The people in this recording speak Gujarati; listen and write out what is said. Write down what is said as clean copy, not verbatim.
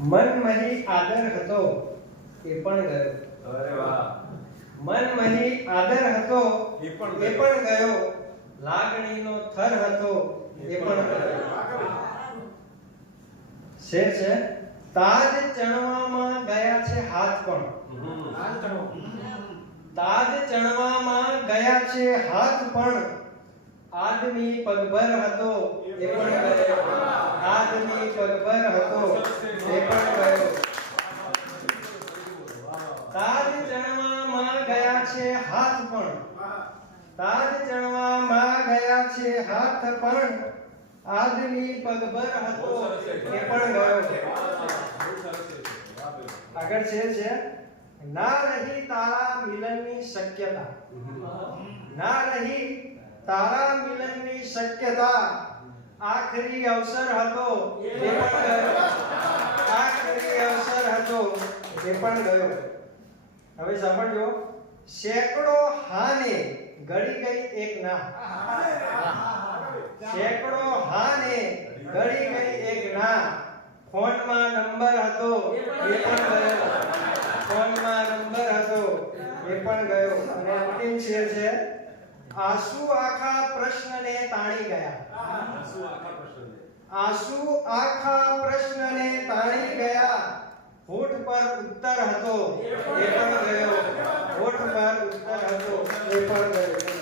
મનમહી આદર હતો એ પણ ગયો. અરે વાહ. મનમહી આદર હતો એ પણ ગયો. લાગણીનો થર હતો એ પણ ગયો. શેર છે તાજ ચણવામાં ગયા છે હાથ પણ. તાજ ચણવામાં ગયા છે હાથ પણ. આદમી પગભર હતો એ પણ ગયો. આદમી પગભર હતો એ પણ ગયો. તાજ ચણવામાં ગયા છે હાથ પણ. તાજ ચણવામાં ગયા છે હાથ પણ. આદમી પગભર હતો એ પણ ગયો. આગળ છે ના રહી તારા મિલનની શક્યતા. ના રહી તારા મિલનની શક્યતા. આખરી અવસર હતો એ પણ ગયો. આખરી અવસર હતો એ પણ ગયો. હવે સાંભળજો. સેંકડો હાને ગળી ગઈ એક ના. સેંકડો હાને ગળી ગઈ એક ના. ફોનમાં નંબર હતો એ પણ ગયો. ફોનમાં નંબર હતો એ પણ ગયો. અને અંતિમ શેર છે આંસુ આખા પ્રશ્નને તાણી ગયા. આંસુ આખા પ્રશ્નને તાણી ગયા. હોઠ પર ઉત્તર હતો એ પણ ગયો. હોઠ પર ઉત્તર હતો એ પણ ગયો.